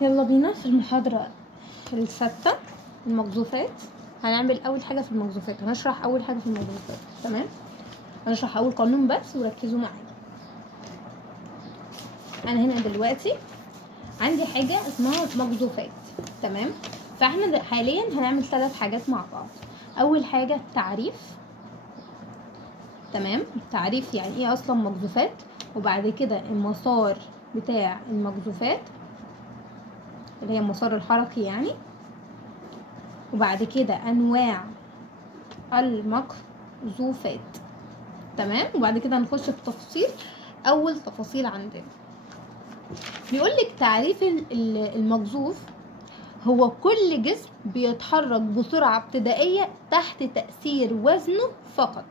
يلا بينا في المحاضرة السادسة المقذوفات. هنعمل أول حاجة في المقذوفات، هنشرح أول حاجة في المقذوفات. تمام، هنشرح أول قانون بس وركزوا معايا. أنا هنا دلوقتي عندي حاجة اسمها مقذوفات. تمام، فاحنا حاليا هنعمل 3 حاجات مع بعض. أول حاجة تعريف. تمام، تعريف يعني ايه أصلا مقذوفات، وبعد كده المسار بتاع المقذوفات اللي هي المسار الحركي يعني، وبعد كده انواع المقذوفات. تمام، وبعد كده هنخش في تفاصيل. اول تفاصيل عندنا بيقولك تعريف المقذوف هو كل جسم بيتحرك بسرعة ابتدائية تحت تأثير وزنه فقط.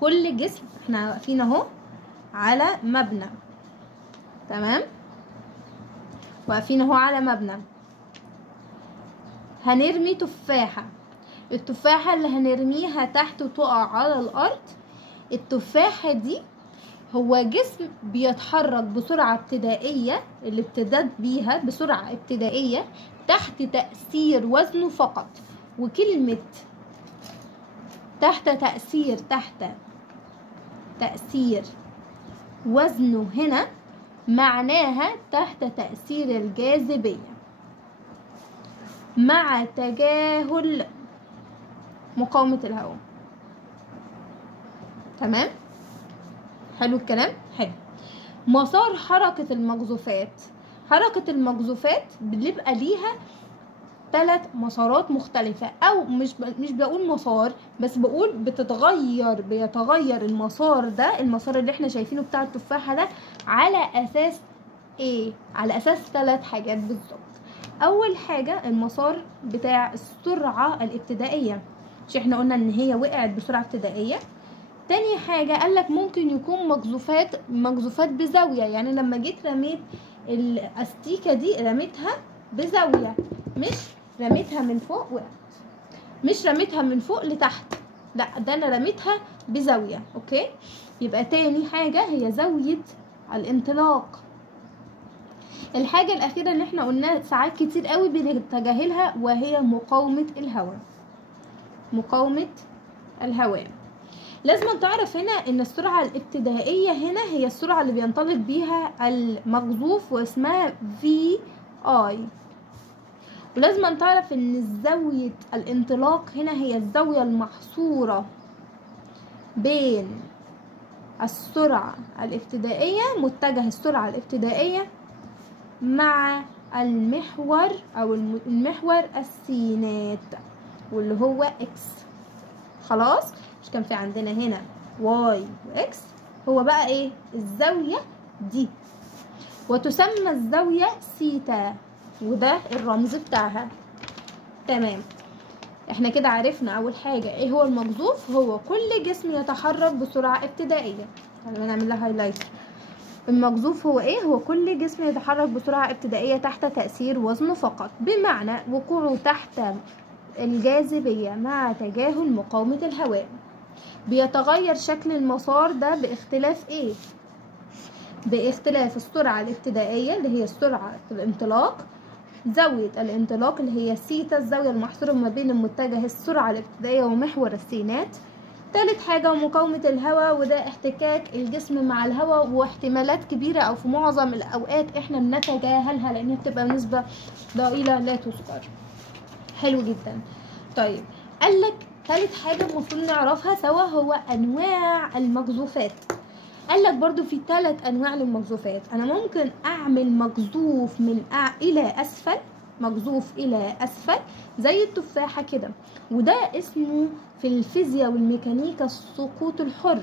كل جسم، احنا واقفين اهو على مبنى. تمام، واقفين اهو على مبنى، هنرمي تفاحة. التفاحة اللي هنرميها تحت وتقع على الأرض، التفاحة دي هو جسم بيتحرك بسرعة ابتدائية، الابتداد بيها بسرعة ابتدائية تحت تأثير وزنه فقط. وكلمة تحت تأثير وزنه هنا معناها تحت تأثير الجاذبية مع تجاهل مقاومة الهواء. تمام، حلو الكلام، حلو. مسار حركة المقذوفات، حركة المقذوفات بيبقى ليها 3 مسارات مختلفة، او مش بقول مسار بس، بقول بيتغير المسار ده، المسار اللي احنا شايفينه بتاع التفاحة ده على اساس ايه؟ على اساس 3 حاجات بالظبط. اول حاجة المسار بتاع السرعة الابتدائية، مش احنا قلنا ان هي وقعت بسرعة ابتدائية. تاني حاجة قالك ممكن يكون مقذوفات بزاوية، يعني لما جيت رميت الاستيكة دي رميتها بزاوية، مش رميتها من فوق وقعت، مش رميتها من فوق لتحت، لا ده انا رميتها بزاوية. اوكي، يبقى تاني حاجة هي زاوية الانطلاق. الحاجة الأخيرة اللي احنا قلناها ساعات كتير قوي بنتجاهلها، وهي مقاومة الهواء. مقاومة الهواء لازم تعرف هنا ان السرعة الابتدائية هنا هي السرعة اللي بينطلق بيها المقذوف، واسمها VI. ولازم تعرف ان زاوية الانطلاق هنا هي الزاوية المحصورة بين السرعة الابتدائية، متجه السرعة الابتدائية مع المحور او المحور السينات واللي هو اكس. خلاص، مش كان في عندنا هنا واي واكس؟ هو بقى ايه الزاوية دي، وتسمى الزاوية سيتا، وده الرمز بتاعها. تمام، احنا كده عرفنا اول حاجة ايه هو المقذوف. هو كل جسم يتحرك بسرعة ابتدائية. خلينا نعمل لها هايلايت. المقذوف هو ايه؟ هو كل جسم يتحرك بسرعة ابتدائية تحت تأثير وزنه فقط، بمعنى وقوعه تحت الجاذبية مع تجاهل مقاومة الهواء. بيتغير شكل المسار ده باختلاف ايه؟ باختلاف السرعة الابتدائية اللي هي سرعة الانطلاق، زاوية الانطلاق اللي هي سيتا، الزاوية المحصورة ما بين المتجه السرعة الابتدائية ومحور السينات. تالت حاجة مقاومة الهواء، وده احتكاك الجسم مع الهواء، واحتمالات كبيرة او في معظم الاوقات احنا بنتجاهلها لانها بتبقى نسبة ضئيلة لا تذكر. حلو جدا. طيب قالك تالت حاجة المفروض نعرفها سوا هو انواع المقذوفات. قالك برضو في 3 انواع للمقذوفات. انا ممكن اعمل مقذوف من الى اسفل، مقذوف الى اسفل زي التفاحة كده، وده اسمه في الفيزياء والميكانيكا السقوط الحر.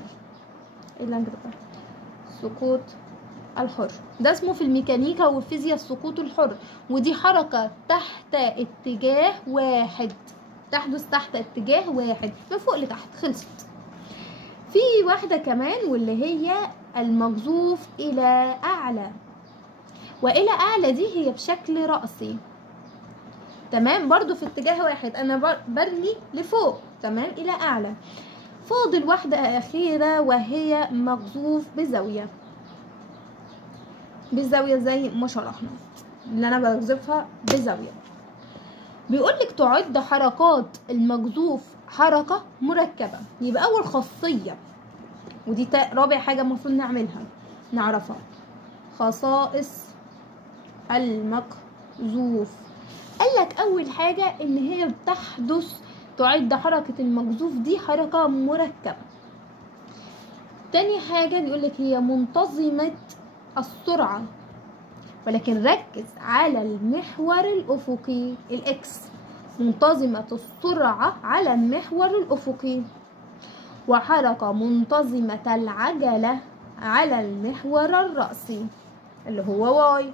السقوط الحر ده اسمه في الميكانيكا والفيزياء السقوط الحر، ودي حركة تحت اتجاه واحد، تحدث تحت اتجاه واحد من فوق لتحت، خلصت. في واحدة كمان واللي هي المقذوف إلى أعلى، وإلى أعلى دي هي بشكل رأسي. تمام، برضو في اتجاه واحد، أنا برمي لفوق. تمام، إلى أعلى. فاضل واحدة أخيرة وهي مقذوف بزاوية زي ما شرحنا. اللي انا بجذفها بزاويه. بيقول لك تعد حركات المجذوف حركه مركبه. يبقى اول خاصيه، ودي رابع حاجه المفروض نعرفها، خصائص المجذوف. قالك اول حاجه ان هي بتحدث، تعد حركه المجذوف دي حركه مركبه. تاني حاجه بيقولك هي منتظمه السرعه، ولكن ركز على المحور الافقي الاكس، منتظمه السرعه على المحور الافقي. وحركه منتظمه العجله على المحور الرأسي اللي هو واي.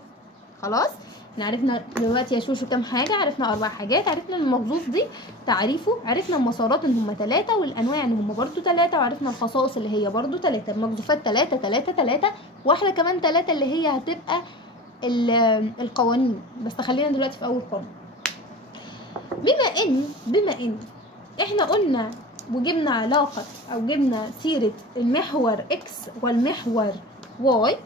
خلاص احنا عرفنا دلوقتي يا شوشو كام حاجه؟ عرفنا 4 حاجات. عرفنا المجذوف دي تعريفه، عرفنا المسارات ان هم 3، والانواع ان هم برضو 3، وعرفنا الخصائص اللي هي برضو 3. المجذوفات 3 3 3، واحده كمان 3 اللي هي هتبقى القوانين. بس خلينا دلوقتي في اول قانون. بما ان احنا قلنا وجبنا علاقه او جبنا سيره المحور اكس والمحور واي،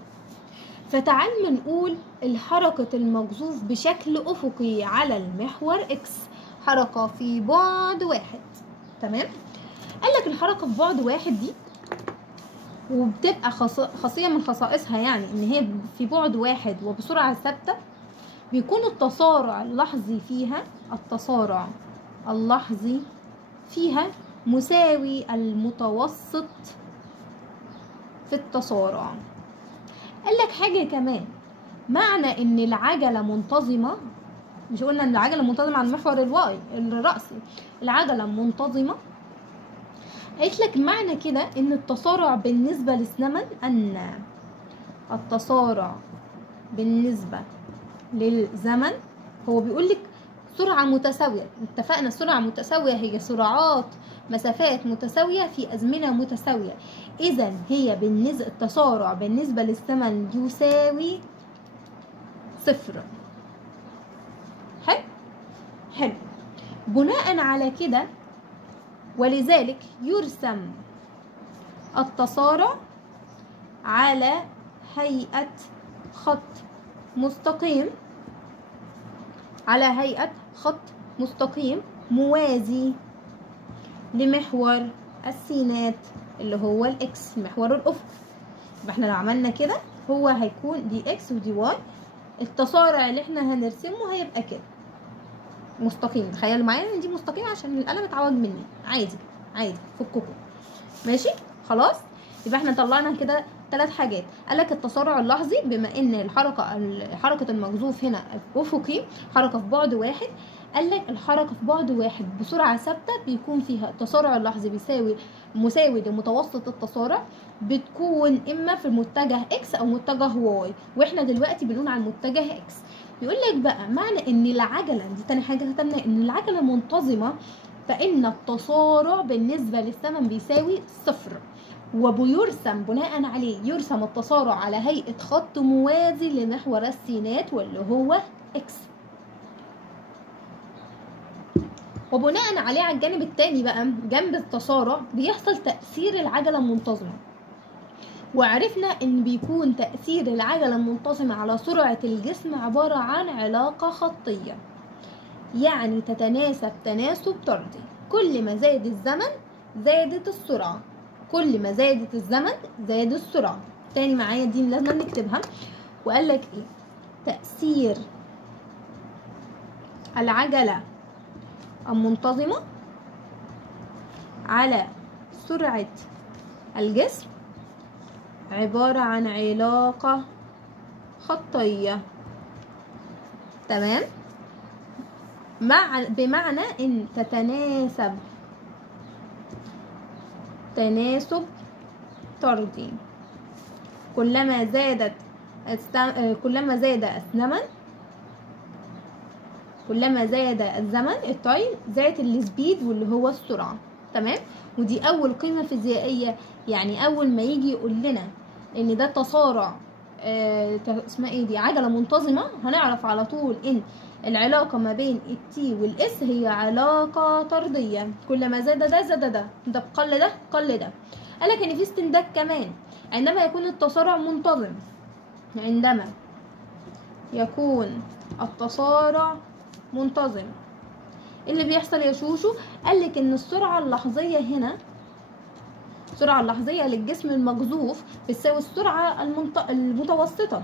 فتعال نقول الحركة المجذوف بشكل أفقي على المحور إكس، حركة في بعد واحد. تمام؟ قالك الحركة في بعد واحد دي، وبتبقى خاصية من خصائصها يعني إن هي في بعد واحد وبسرعة ثابتة. بيكون التسارع اللحظي فيها مساوي المتوسط في التسارع. قالك حاجة كمان، معنى ان العجلة منتظمة، مش قلنا ان العجلة منتظمة على المحور الواي الرأسي، العجلة منتظمة. قالت لك معنى كده ان التسارع بالنسبة للزمن، ان التسارع بالنسبة للزمن هو بيقول لك سرعة متساوية. اتفقنا السرعة متساوية هي سرعات مسافات متساوية في أزمنة متساوية. إذا هي التسارع بالنسبة للزمن يساوي 0. حلو. بناء على كده ولذلك يرسم التسارع على هيئة خط مستقيم موازي لمحور السينات اللي هو الاكس، محور الافق. يبقى احنا لو عملنا كده هو هيكون دي اكس ودي واي. التسارع اللي احنا هنرسمه هيبقى كده مستقيم. تخيلوا معايا ان دي مستقيم عشان القلم اتعوج مني. عادي فككم. ماشي خلاص. يبقى احنا طلعنا كده 3 حاجات. قالك التسارع اللحظي بما ان حركة المجذوف هنا افقي، حركة في بعد واحد. قالك الحركة في بعد واحد بسرعة ثابتة بيكون فيها التسارع اللحظي مساوي لمتوسط التسارع، بتكون اما في المتجه اكس او متجه واي، واحنا دلوقتي بنقول على المتجه اكس. بيقول لك بقى معنى ان العجلة دي، تاني حاجة كتبنا ان العجلة منتظمة، فان التسارع بالنسبة للزمن بيساوي 0. وبيرسم بناء عليه يرسم التسارع على هيئة خط موازي لمحور السينات واللي هو اكس. وبناء عليه على الجانب التاني بقى جنب التسارع بيحصل تأثير العجلة المنتظمة. وعرفنا ان بيكون تأثير العجلة المنتظمة على سرعة الجسم عبارة عن علاقة خطية، يعني تتناسب تناسب طردي. كل ما زاد الزمن زادت السرعة، كل ما زادت الزمن زاد السرعة. تاني معايا دي لازم نكتبها. وقال لك ايه؟ تأثير العجلة المنتظمة على سرعة الجسم عبارة عن علاقة خطية. تمام؟ بمعنى ان تتناسب تناسب طردي. كلما زاد الزمن التايم زاد السبيد واللي هو السرعة. تمام؟ ودي اول قيمة فيزيائية. يعني اول ما يجي يقول لنا ان ده تسارع اسمها ايه دي، عجلة منتظمة، هنعرف على طول ان العلاقة ما بين التي والاس هي علاقة طردية. كلما زاد ده زاد ده بقل ده قل ده. قالك ان في استنتاج كمان، عندما يكون التسارع منتظم، عندما يكون التسارع منتظم. اللي بيحصل يا شوشو؟ قالك ان السرعة اللحظية هنا، السرعة اللحظية للجسم المجذوف بتساوي السرعة المتوسطة.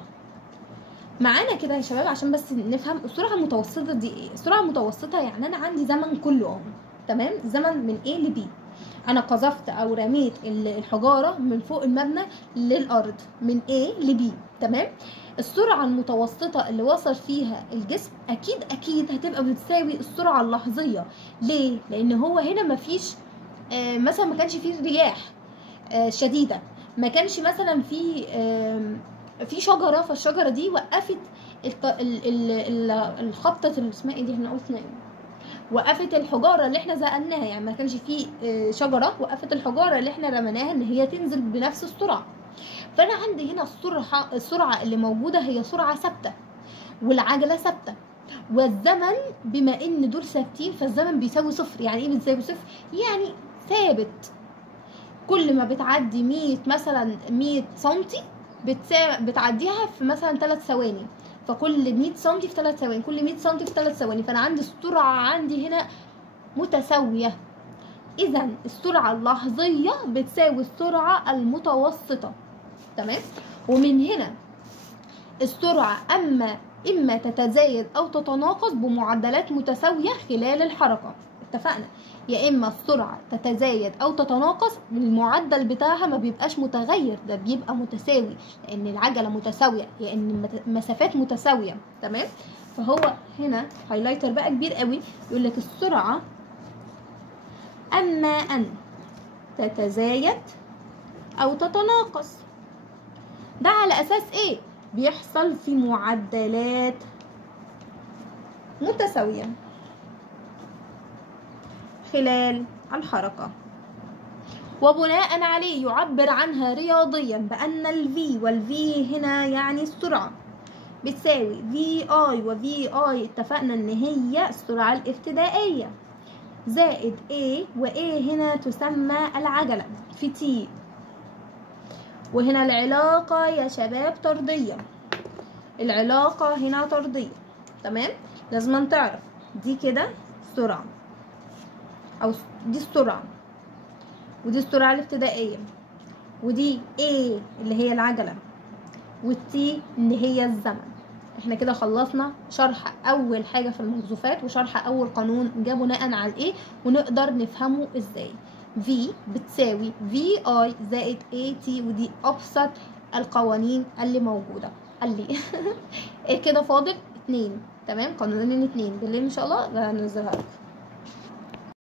معانا كده يا شباب عشان بس نفهم السرعة المتوسطة دي ايه. السرعة المتوسطة يعني انا عندي زمن كله اهو، تمام، زمن من A ل B. انا قذفت او رميت الحجارة من فوق المبنى للارض من A ل B، تمام. السرعة المتوسطة اللي وصل فيها الجسم اكيد هتبقى بتساوي السرعة اللحظية. ليه؟ لان هو هنا مفيش مثلا ما كانش فيه رياح شديدة، ما كانش مثلا في شجرة، فالشجرة دي وقفت الخبطة اللي اسمها ايه دي، احنا قلنا وقفت الحجارة اللي احنا زقناها، يعني ما كانش في شجرة وقفت الحجارة اللي احنا رميناها ان هي تنزل بنفس السرعة. فانا عندي هنا السرعة اللي موجودة هي سرعة ثابتة، والعجلة ثابتة، والزمن بما ان دول ثابتين فالزمن بيساوي صفر. يعني ايه بيساوي صفر؟ يعني ثابت. كل ما بتعدي 100 سنتي بتعديها في مثلا 3 ثواني، فكل 100 سنتي في 3 ثواني، كل 100 سنتي في 3 ثواني. فانا عندي السرعة عندي هنا متساوية. اذا السرعة اللحظية بتساوي السرعة المتوسطة، تمام. ومن هنا السرعة اما تتزايد او تتناقص بمعدلات متساوية خلال الحركة. اتفقنا؟ يا اما السرعة تتزايد او تتناقص، المعدل بتاعها ما بيبقاش متغير، ده بيبقى متساوي، لان العجلة متساوية، لان المسافات متساوية، تمام. فهو هنا هايلايتر بقى كبير قوي يقول لك السرعة اما ان تتزايد او تتناقص، ده على اساس ايه؟ بيحصل في معدلات متساوية خلال الحركة، وبناء عليه يعبر عنها رياضيا بأن الV والV هنا يعني السرعة بتساوي VI وVI، اتفقنا ان هي السرعة الابتدائية، زائد A، وA هنا تسمى العجلة في T. وهنا العلاقة يا شباب طردية، العلاقة هنا طردية، تمام. لازم تعرف دي كده سرعة، او دي السرعة، ودي السرعة الابتدائية، ودي A اللي هي العجلة، والتي اللي هي الزمن. احنا كده خلصنا شرح اول حاجة في المجذوفات وشرح اول قانون جه بناء على ايه ودر نفهمه ازاي. V بتساوي VI زائد AT، ودي ابسط القوانين اللي موجودة. قال لي كده فاضل 2، تمام، قانونين 2 بالليل ان شاء الله هننزلها لكم.